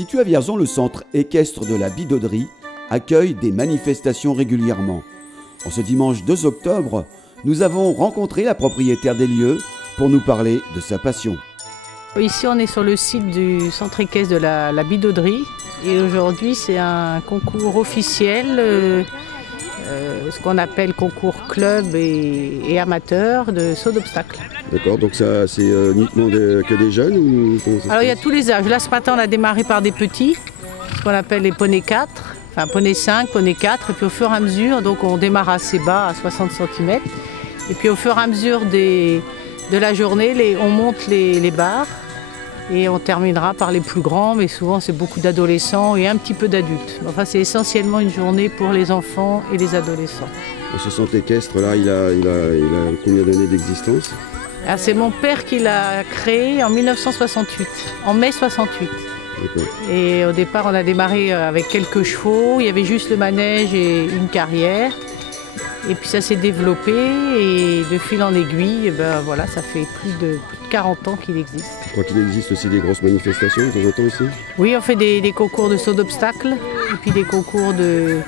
Situé à Vierzon, le centre équestre de la Bidauderie accueille des manifestations régulièrement. En ce dimanche 2 octobre, nous avons rencontré la propriétaire des lieux pour nous parler de sa passion. Ici, on est sur le site du centre équestre de la Bidauderie et aujourd'hui, c'est un concours officiel, ce qu'on appelle concours club et amateur de saut d'obstacle. D'accord, donc ça c'est uniquement que des jeunes ou comment ça? Alors il y a tous les âges. Là ce matin on a démarré par des petits, ce qu'on appelle les poneys 4, enfin poneys 5, poneys 4, et puis au fur et à mesure, donc on démarre assez bas à 60 cm, et puis au fur et à mesure de la journée, on monte les barres et on terminera par les plus grands, mais souvent c'est beaucoup d'adolescents et un petit peu d'adultes. Enfin c'est essentiellement une journée pour les enfants et les adolescents. Et ce centre équestre là, il a combien d'années d'existence? C'est mon père qui l'a créé en 1968, en mai 68. Et au départ, on a démarré avec quelques chevaux, il y avait juste le manège et une carrière. Et puis ça s'est développé et de fil en aiguille, voilà, ça fait plus de 40 ans qu'il existe. Je crois qu'il existe aussi des grosses manifestations de temps en temps ici? Oui, on fait des concours de saut d'obstacle et puis des concours de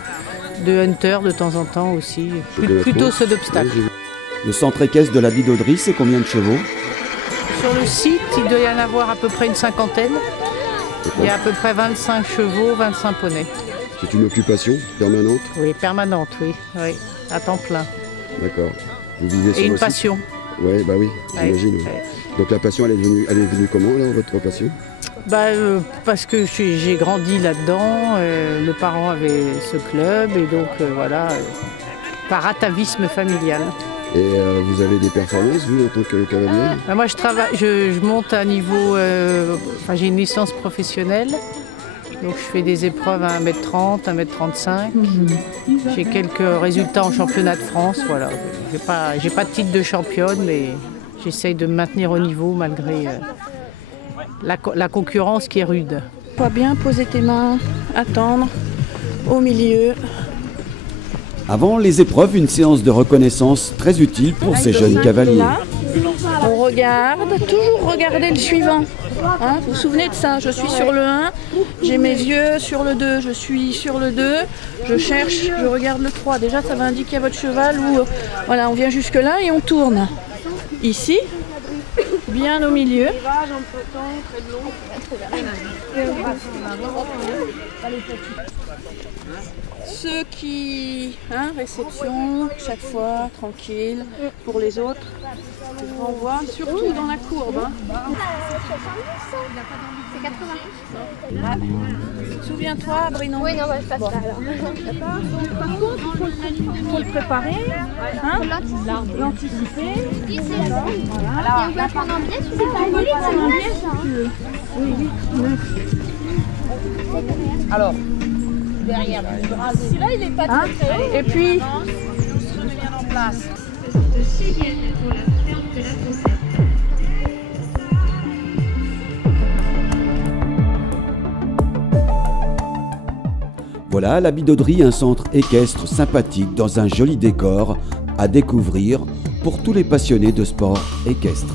hunter de temps en temps aussi, plutôt saut d'obstacle. Le centre équestre de la Bidauderie, c'est combien de chevaux? Sur le site, il doit y en avoir à peu près une cinquantaine. Il y a à peu près 25 chevaux, 25 poneys. C'est une occupation permanente? Oui, permanente, oui, à temps plein. D'accord. Vous vivez sur et une le passion. Oui, bah oui, j'imagine. Oui. Donc la passion, elle est venue comment, là, votre passion? Parce que j'ai grandi là-dedans, mes parents avaient ce club et donc voilà, par atavisme familial. Et vous avez des performances, vous, en tant que cavalier? Moi, je monte à niveau... j'ai une licence professionnelle, donc je fais des épreuves à 1m30, 1m35. J'ai quelques résultats en championnat de France, voilà. J'ai pas de titre de championne, mais j'essaye de me maintenir au niveau malgré la concurrence qui est rude. Toi bien, poser tes mains, attendre, au milieu. Avant les épreuves, une séance de reconnaissance très utile pour ces jeunes cavaliers. On regarde, toujours regarder le suivant. Hein, vous vous souvenez de ça? Je suis sur le 1, j'ai mes yeux sur le 2, je suis sur le 2, je cherche, je regarde le 3. Déjà ça va indiquer à votre cheval où voilà, on vient jusque là et on tourne. Ici, bien au milieu. Ceux qui, réception, chaque fois, tranquille, pour les autres, je renvoie, surtout dans la courbe. C'est 80. Souviens-toi, Brino. Oui, non, je passe pas alors. D'accord. Par contre, il faut le préparer, l'anticiper. Voilà. Et on peut prendre un pièce ou c'est pas Oui, 9. Alors, derrière, celui-là, il est pas très haut. Et puis, se remet en place. Voilà, la Bidauderie, un centre équestre sympathique dans un joli décor à découvrir pour tous les passionnés de sport équestre.